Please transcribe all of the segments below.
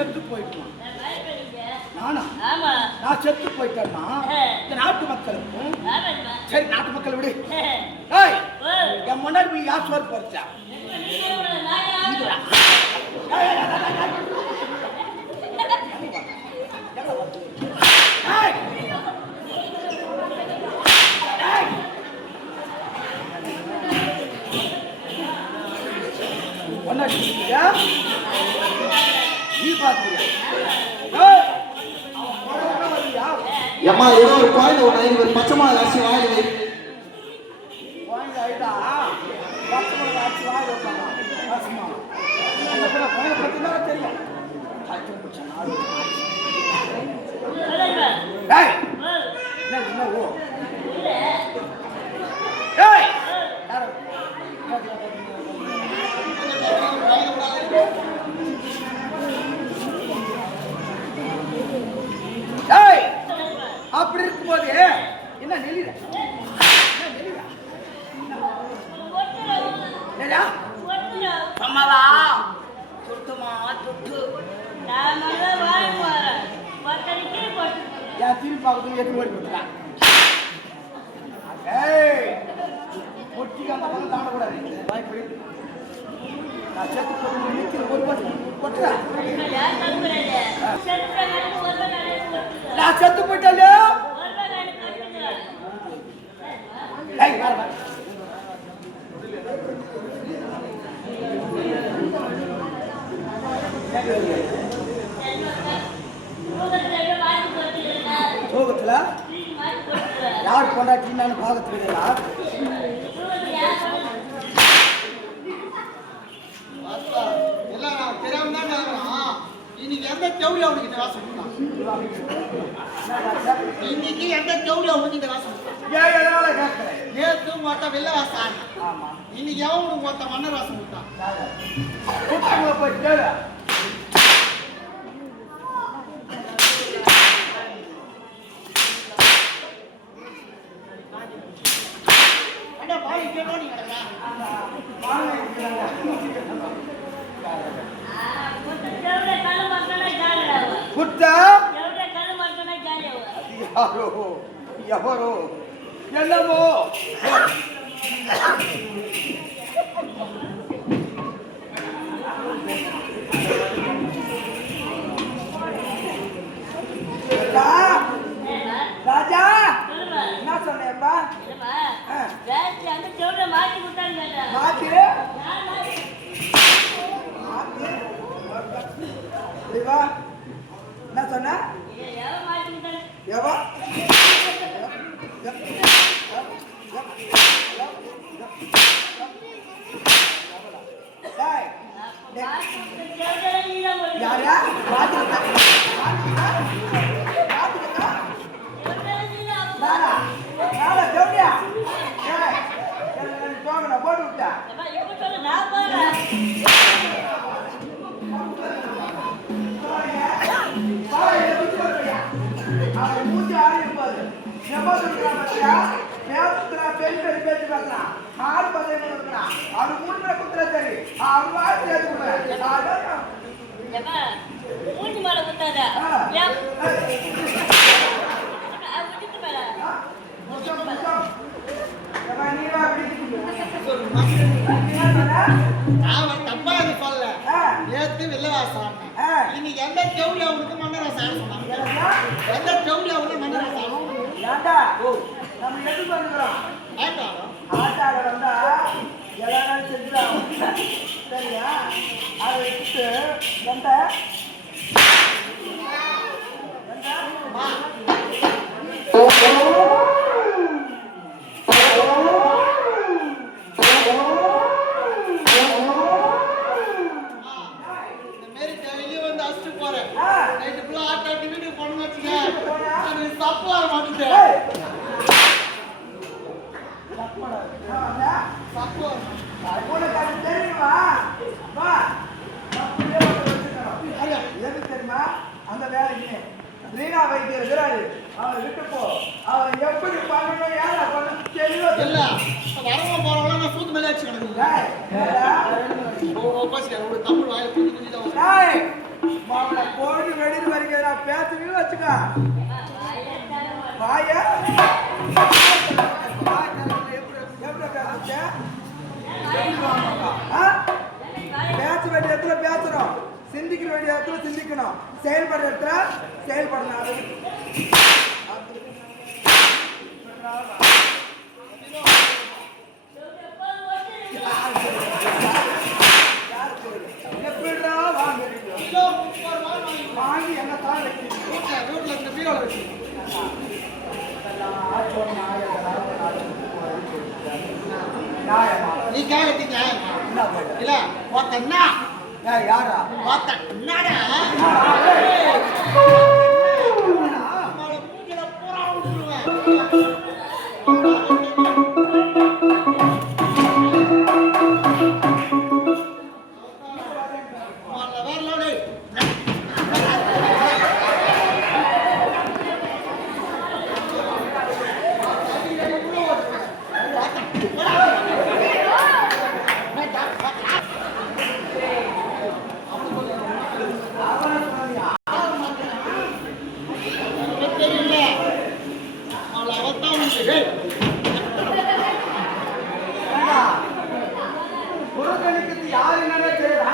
செத்து போயிட்டான். நானா? நான் செத்து போயிட்டேன்னா இந்த நாட்டு மக்களுக்கும் சரி நாட்டு மக்கள் விடு. என் முன்னாடி போய் யார் சோறு போறச்சா? நீ பாத்தியா? அம்மா ஏதோ ஒரு குழந்தை ஒன்று பச்சைமா அரிசி வாயிலை குழந்தை ஆயிட்டா பச்சைமா அரிசி வாயில் வைப்பாங்க. பசுமா குழந்தை பத்தினா தெரியும். அப்படி இருக்கும்போது என்ன நெல்லிட அம்மாவா துட்டுமா துட்டு என் திரும்பி பார்க்கறது எட்டு ஓடி போட்டுருக்கான். பொட்டிக்கு அந்த பக்கம் தாண்டக்கூடாது. வாய்ப்பு நான் செத்து போட்டு நிற்கிற ஒரு கொட்டுறேன். நான் செத்து போயிட்டாலே சோகத்துல யார் கொண்டாட்டின்னு பாகத்துலையா? எல்லாம் தெரியாம தான் இன்னைக்கு எந்த தேவையா உனக்கு வாசம் இன்னைக்கு எந்த தேவையா உனக்கு வாசம் நேற்று மொத்த வெள்ள வாசம் இன்னைக்கு எவன் மொத்த மன்னர் வாசம் விட்டான். ఎవరు ఎల్లమో ராஜா என்ன சொன்னேப்பா? என்ன சொன்ன? எவா யாரா போட்டு விட்டா மூச்சு ஆடி இருப்பாரு. பெண் பெரிய பேச்சு பார்க்கலாம். ஆறு பதவி இருக்கலாம். அவரு மூணு குத்துற சரி அவரு வாய் சேர்த்து மூஞ்சி மேல குத்தாத தப்பா சொல்ல நேற்று வெள்ளவாசம் இன்னைக்கு எந்த டவுன்ல அவனுக்கு மன்னராசம் சொன்னாங்க. எந்த டவுன்ல அவனுக்கு மன்னராசம் நம்ம எதுக்கு வந்துக்கிறோம்? ஆட்டாட வந்தா எல்லாரும் செஞ்சுதான் சரியா? அதை வச்சுட்டு எந்த அந்த வேலைக்கு ரீனா வைத்தியர் இருக்கிறாரு. அவரை விட்டு போ. அவரை எப்படி பண்ணணும் யாரா பண்ணணும் தெளிவா இல்ல. வரவங்க போறவங்க நான் சூத்து மேல அடிச்சு கிடக்குங்க. ஓ பஸ் ஒரு தமிழ் வாயில புடி புடி தான். டேய் மாமல வச்சுக்கோ வாய பேச வேண்டிய இடத்துல பேசுறோம், சிந்திக்கிற வேண்டிய இடத்துல சிந்திக்கணும், செயல்படுற இடத்துல செயல்படணும். எப்படிடா வாங்கி என்ன தான் வீட்டுல இந்த பீரோல வச்சு நீ கேட்டீங்க இல்ல ஒருத்தன்னா யாரா ஒருத்தன்னாடா புறக்கணிக்கிறது யாரு என்னன்னே தெரியுதா?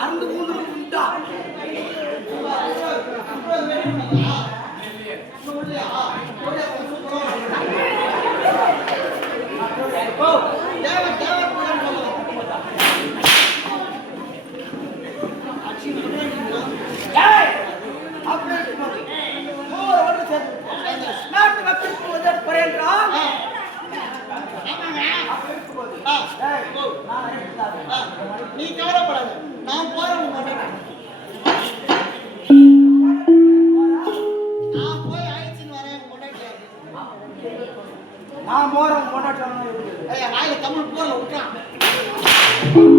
அருந்து மூன்று உண்டா நாட்டு மக்களுக்கு உதவி புரியன்றான். நீ கவலைப்படாத, நான் போறேன். நான் போய் அழைச்சின்னு வரேன். நான் போறேன் கொண்டாட்டம் ஐயா வாயில தமிழ் போல விட்டுறான்.